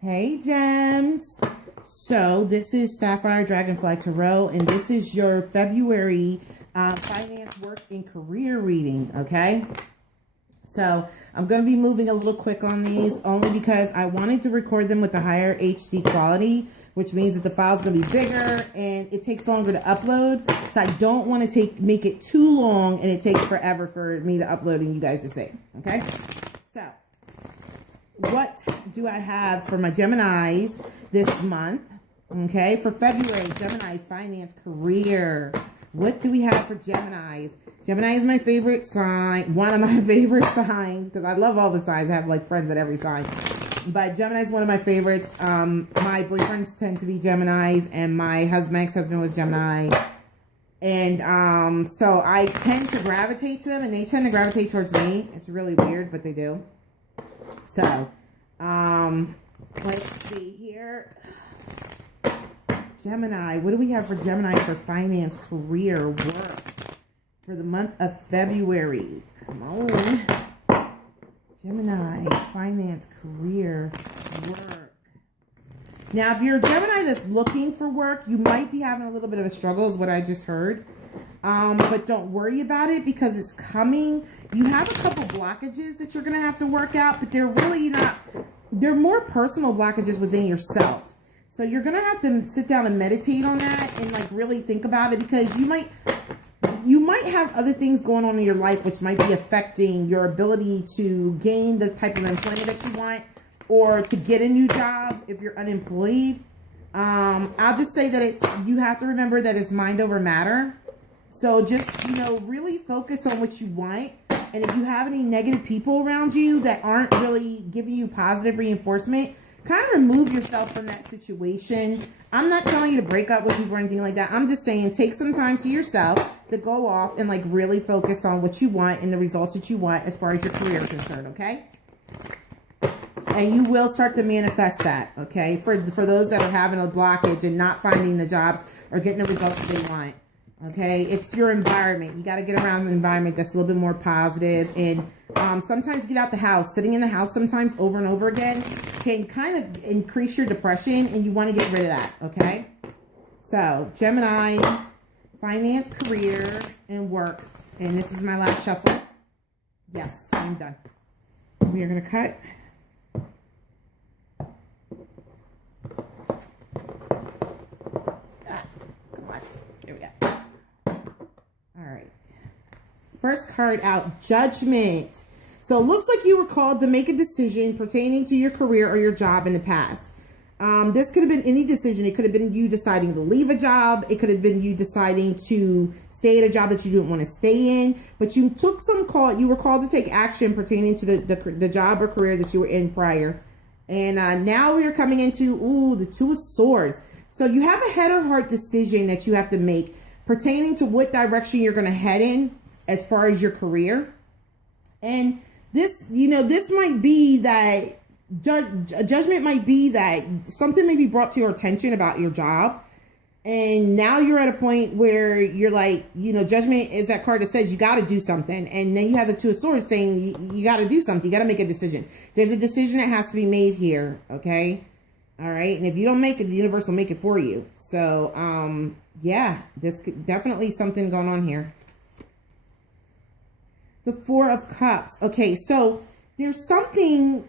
Hey gems. So this is Sapphire Dragonfly Tarot, and this is your February finance, work, and career reading. Okay, so I'm going to be moving a little quick on these only because I wanted to record them with a higher HD quality, which means that the file's going to be bigger and it takes longer to upload. So I don't want to make it too long and it takes forever for me to upload and you guys to see. Okay, so what do I have for my Geminis this month? Okay, for February, Gemini's finance, career. What do we have for Geminis? Gemini is my favorite sign, one of my favorite signs, because I love all the signs. I have like friends at every sign. But Gemini is one of my favorites. My boyfriends tend to be Geminis, and my ex-husband was Gemini. And so I tend to gravitate to them, and they tend to gravitate towards me. It's really weird, but they do. So, let's see here. Gemini, what do we have for Gemini for finance, career, work for the month of February? Come on. Gemini, finance, career, work. Now, if you're a Gemini that's looking for work, you might be having a little bit of a struggle, is what I just heard. But don't worry about it because it's coming. You have a couple blockages that you're going to have to work out, but they're really not, they're more personal blockages within yourself. So you're going to have to sit down and meditate on that and like really think about it, because you might have other things going on in your life which might be affecting your ability to gain the type of employment that you want or to get a new job if you're unemployed. I'll just say that you have to remember that it's mind over matter. So just, really focus on what you want. And if you have any negative people around you that aren't really giving you positive reinforcement, kind of remove yourself from that situation. I'm not telling you to break up with people or anything like that. I'm just saying take some time to yourself to go off and like really focus on what you want and the results that you want as far as your career is concerned, okay? And you will start to manifest that, okay? For those that are having a blockage and not finding the jobs or getting the results that they want. Okay, it's your environment. You got to get around an environment that's a little bit more positive, and sometimes get out the house. Sitting in the house sometimes over and over again can kind of increase your depression, and you want to get rid of that. Okay, so Gemini, finance, career, and work. And this is my last shuffle. Yes, I'm done. We are going to cut. First card out, Judgment. So it looks like you were called to make a decision pertaining to your career or your job in the past. This could have been any decision. It could have been you deciding to leave a job. It could have been you deciding to stay at a job that you didn't want to stay in. But you took you were called to take action pertaining to the job or career that you were in prior. And now we're coming into, the Two of Swords. So you have a head or heart decision that you have to make pertaining to what direction you're going to head in as far as your career. And this, this might be that judgment might be that something may be brought to your attention about your job. And now you're at a point where you're like, judgment is that card that says you got to do something. And then you have the Two of Swords saying you got to do something. You got to make a decision. There's a decision that has to be made here. Okay. All right. And if you don't make it, the universe will make it for you. So, yeah, there's definitely something going on here. The Four of Cups. Okay, so there's something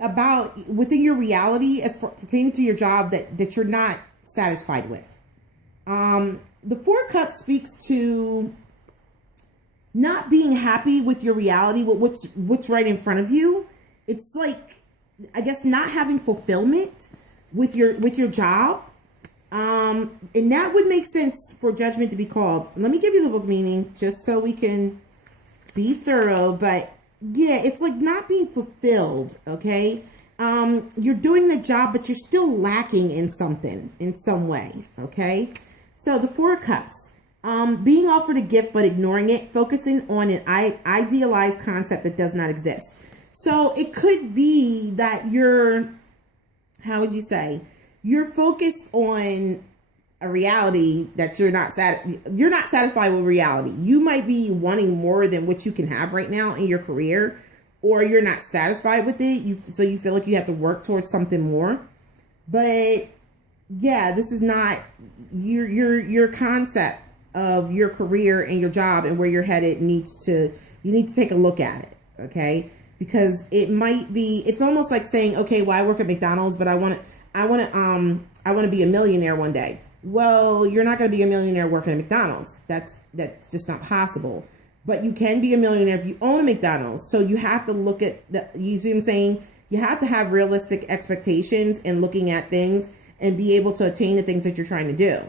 about within your reality as pertaining to your job that you're not satisfied with. The Four of Cups speaks to not being happy with your reality, with what's right in front of you. It's like, I guess, not having fulfillment with your job. And that would make sense for Judgment to be called. Let me give you the book meaning just so we can be thorough. But yeah, it's like not being fulfilled. Okay. You're doing the job, but you're still lacking in something, in some way. Okay. So the Four of Cups, being offered a gift, but ignoring it, focusing on an idealized concept that does not exist. So it could be that you're, how would you say, you're focused on a reality that you're not satisfied with reality. You might be wanting more than what you can have right now in your career, or you're not satisfied with it. So you feel like you have to work towards something more. But yeah, this is not your concept of your career and your job and where you're headed you need to take a look at it. Okay. Because it might be, it's almost like saying, okay, well, I work at McDonald's, but I want to be a millionaire one day. Well, you're not going to be a millionaire working at McDonald's. That's just not possible. But you can be a millionaire if you own a McDonald's. So you have to look at you see what I'm saying? You have to have realistic expectations in looking at things and be able to attain the things that you're trying to do.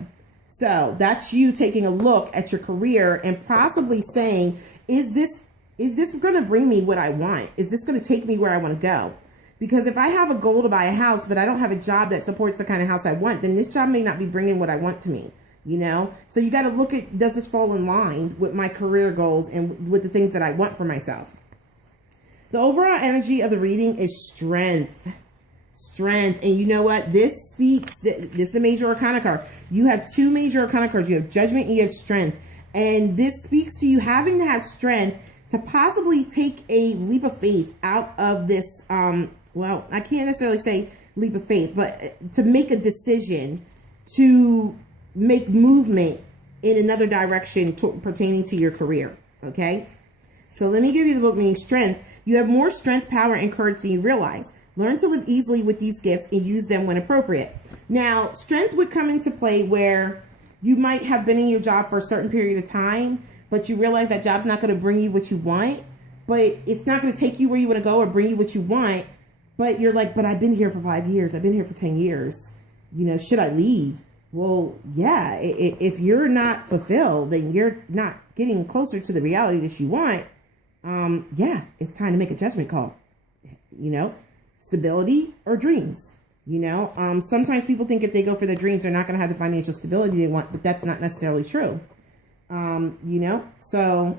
So that's you taking a look at your career and possibly saying, is this going to bring me what I want? Is this going to take me where I want to go? Because if I have a goal to buy a house, but I don't have a job that supports the kind of house I want, then this job may not be bringing what I want to me, you know? So you got to look at, does this fall in line with my career goals and with the things that I want for myself? The overall energy of the reading is strength. Strength. And you know what? This is a major arcana card. You have two major arcana cards. You have judgment and you have strength. And this speaks to you having to have strength to possibly take a leap of faith out of this, well, I can't necessarily say leap of faith, but to make a decision to make movement in another direction pertaining to your career, okay? So let me give you the book meaning strength. You have more strength, power, and courage than you realize. Learn to live easily with these gifts and use them when appropriate. Now, strength would come into play where you might have been in your job for a certain period of time, but you realize that job's not going to bring you what you want, but it's not going to take you where you want to go or bring you what you want. But you're like, but I've been here for 5 years. I've been here for 10 years. You know, should I leave? Well, yeah, if you're not fulfilled, then you're not getting closer to the reality that you want. Yeah, it's time to make a judgment call. You know, stability or dreams. You know, sometimes people think if they go for their dreams, they're not going to have the financial stability they want, but that's not necessarily true. You know, so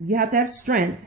you have to have strength.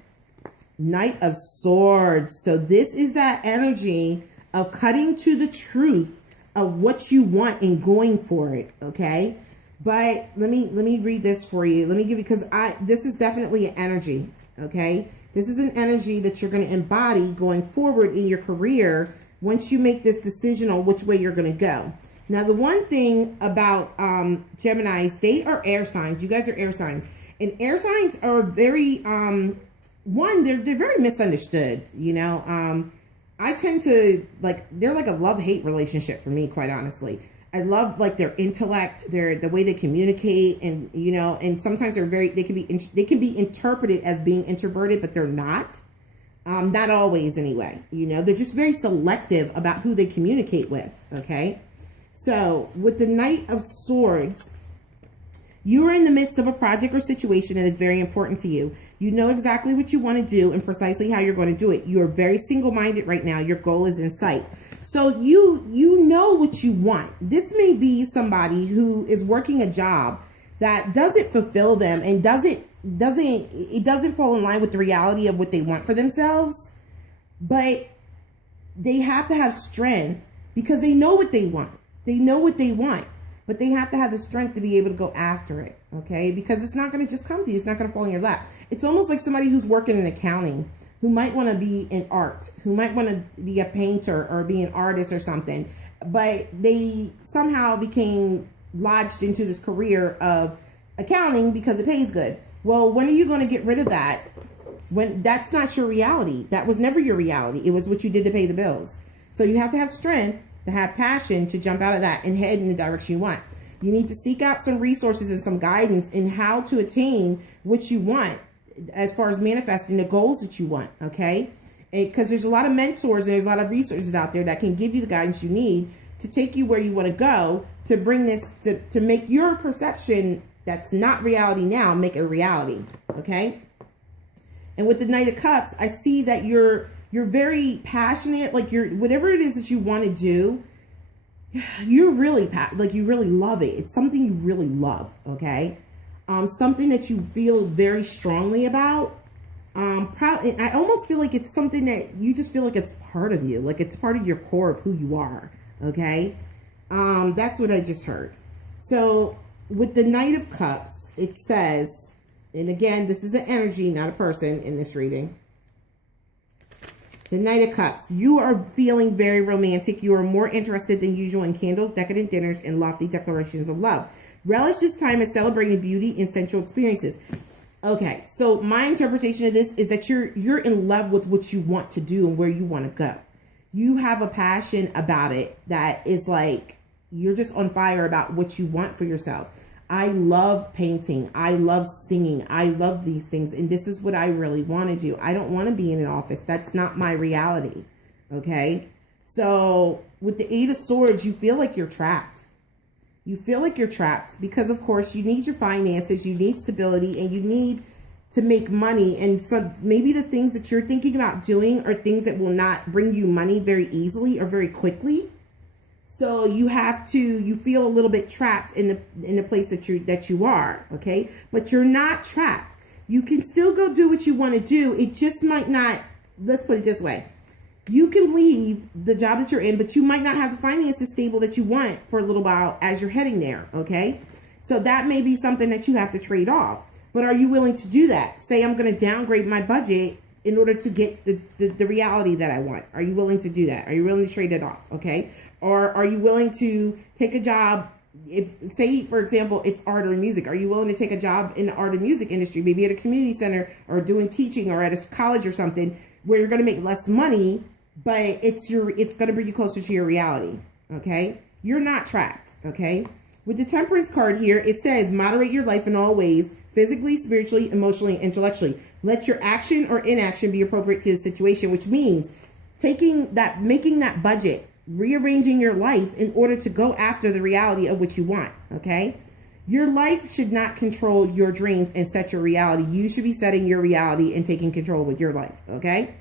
Knight of Swords. So this is that energy of cutting to the truth of what you want and going for it. Okay. But let me read this for you. Let me give you, because this is definitely an energy. Okay. This is an energy that you're going to embody going forward in your career once you make this decision on which way you're going to go. Now, the one thing about Geminis, they are air signs. You guys are air signs. And air signs are very, they're very misunderstood, you know. I tend to, like, they're like a love-hate relationship for me, quite honestly. I love, like, their intellect, the way they communicate, and, you know, and sometimes they can be interpreted as being introverted, but they're not. Not always, anyway. You know, they're just very selective about who they communicate with, okay? So, with the Knight of Swords, you are in the midst of a project or situation that is very important to you. You know exactly what you want to do and precisely how you're going to do it. You are very single-minded right now. Your goal is in sight. So you know what you want. This may be somebody who is working a job that doesn't fulfill them and it doesn't fall in line with the reality of what they want for themselves. But they have to have strength because they know what they want. They know what they want, but they have to have the strength to be able to go after it, okay? Because it's not going to just come to you. It's not going to fall in your lap. It's almost like somebody who's working in accounting, who might want to be in art, who might want to be a painter or be an artist or something, but they somehow became lodged into this career of accounting because it pays good. Well, when are you going to get rid of that? When that's not your reality. That was never your reality. It was what you did to pay the bills. So you have to have strength, to have passion, to jump out of that and head in the direction you want. You need to seek out some resources and some guidance in how to attain what you want as far as manifesting the goals that you want, okay? Because there's a lot of mentors and there's a lot of resources out there that can give you the guidance you need to take you where you want to go, to bring this, to make your perception that's not reality now, make it a reality, okay? And with the Knight of Cups, I see that you're very passionate, like whatever it is that you want to do, you're really, you really love it. It's something you really love, okay? Something that you feel very strongly about. I almost feel like it's something that you just feel like it's part of you, like it's part of your core of who you are, okay? That's what I just heard. So with the Knight of Cups, it says, and again, this is an energy, not a person in this reading. The Knight of Cups. You are feeling very romantic. You are more interested than usual in candles, decadent dinners, and lofty declarations of love. Relish this time as celebrating beauty and sensual experiences. Okay, so my interpretation of this is that you're in love with what you want to do and where you want to go. You have a passion about it that is like, you're just on fire about what you want for yourself. I love painting. I love singing. I love these things. And this is what I really want to do. I don't want to be in an office. That's not my reality. Okay. So with the Eight of Swords, you feel like you're trapped. You feel like you're trapped because, of course, you need your finances, you need stability, and you need to make money. And so maybe the things that you're thinking about doing are things that will not bring you money very easily or very quickly. So you feel a little bit trapped in the place that you are, okay? But you're not trapped. You can still go do what you want to do. It just might not, let's put it this way. You can leave the job that you're in, but you might not have the finances stable that you want for a little while as you're heading there, okay? So that may be something that you have to trade off. But are you willing to do that? Say I'm going to downgrade my budget in order to get the reality that I want. Are you willing to do that? Are you willing to trade it off, okay? Or are you willing to take a job, if say, for example, it's art or music. Are you willing to take a job in the art and music industry, maybe at a community center or doing teaching or at a college or something where you're going to make less money, but it's going to bring you closer to your reality, okay? You're not trapped, okay? With the Temperance card here, it says, moderate your life in all ways, physically, spiritually, emotionally, intellectually. Let your action or inaction be appropriate to the situation, which means making that budget, rearranging your life in order to go after the reality of what you want, okay? Your life should not control your dreams and set your reality. You should be setting your reality and taking control with your life, okay?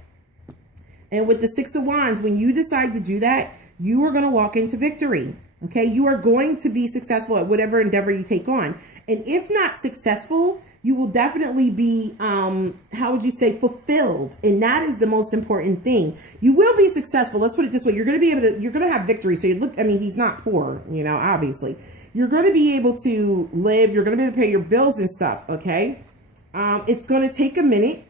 And with the Six of Wands, when you decide to do that, you are going to walk into victory, okay? You are going to be successful at whatever endeavor you take on. And if not successful, you will definitely be, how would you say, fulfilled. And that is the most important thing. You will be successful. Let's put it this way. You're going to be able to, you're going to have victory. So you look, I mean, he's not poor, you know, obviously. You're going to be able to live. You're going to be able to pay your bills and stuff, okay? It's going to take a minute,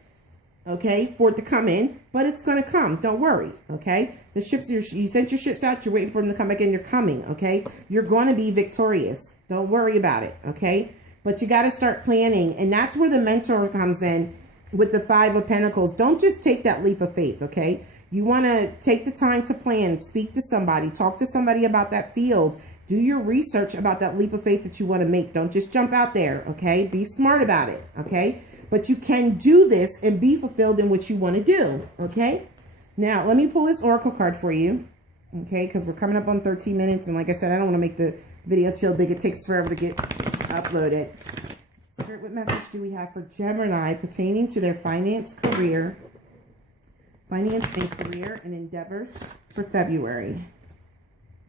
okay, for it to come in, but it's going to come. Don't worry, okay? The ships, you sent your ships out. You're waiting for them to come back in. You're coming, okay? You're going to be victorious. Don't worry about it, okay? But you got to start planning. And that's where the mentor comes in with the Five of Pentacles. Don't just take that leap of faith, okay? You want to take the time to plan, speak to somebody, talk to somebody about that field. Do your research about that leap of faith that you want to make. Don't just jump out there, okay? Be smart about it, okay? But you can do this and be fulfilled in what you want to do, okay? Now, let me pull this Oracle card for you, okay? Because we're coming up on 13 minutes. And like I said, I don't want to make the video too big. It takes forever to get uploaded. Spirit, what message do we have for Gemini pertaining to their finance and career and endeavors for February?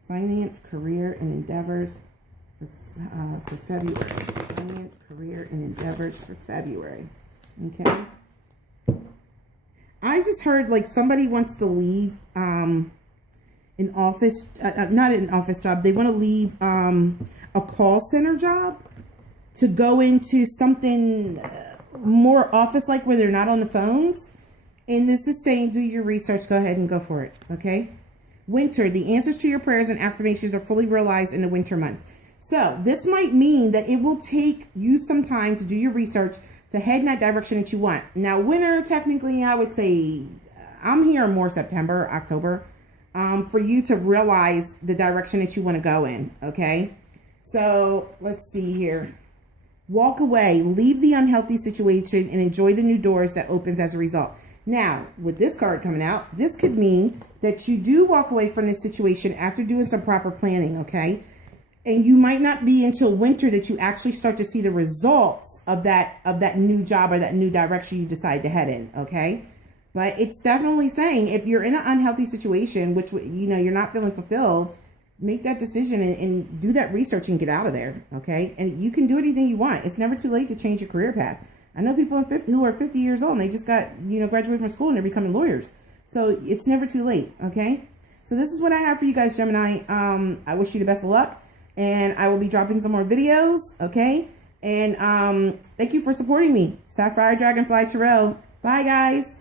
Finance, career, and endeavors for February. Finance, career, and endeavors for February. Okay. I just heard like somebody wants to leave an office, not an office job. They want to leave a call center job to go into something more office-like where they're not on the phones. And this is saying, do your research. Go ahead and go for it. Okay. Winter, the answers to your prayers and affirmations are fully realized in the winter months. So this might mean that it will take you some time to do your research to head in that direction that you want. Now, winter, technically, I would say I'm here more September, October, for you to realize the direction that you want to go in. Okay. So let's see here. Walk away, leave the unhealthy situation, and enjoy the new doors that opens as a result. Now, with this card coming out, this could mean that you do walk away from this situation after doing some proper planning, okay? And you might not be until winter that you actually start to see the results of that new job or that new direction you decide to head in, okay? But it's definitely saying if you're in an unhealthy situation, which, you know, you're not feeling fulfilled, make that decision and do that research and get out of there, okay? And you can do anything you want. It's never too late to change your career path. I know people who are 50 years old and they just got, you know, graduated from school and they're becoming lawyers. So it's never too late, okay? So this is what I have for you guys, Gemini. I wish you the best of luck. And I will be dropping some more videos, okay? And thank you for supporting me. Sapphire Dragonfly Tarot. Bye, guys.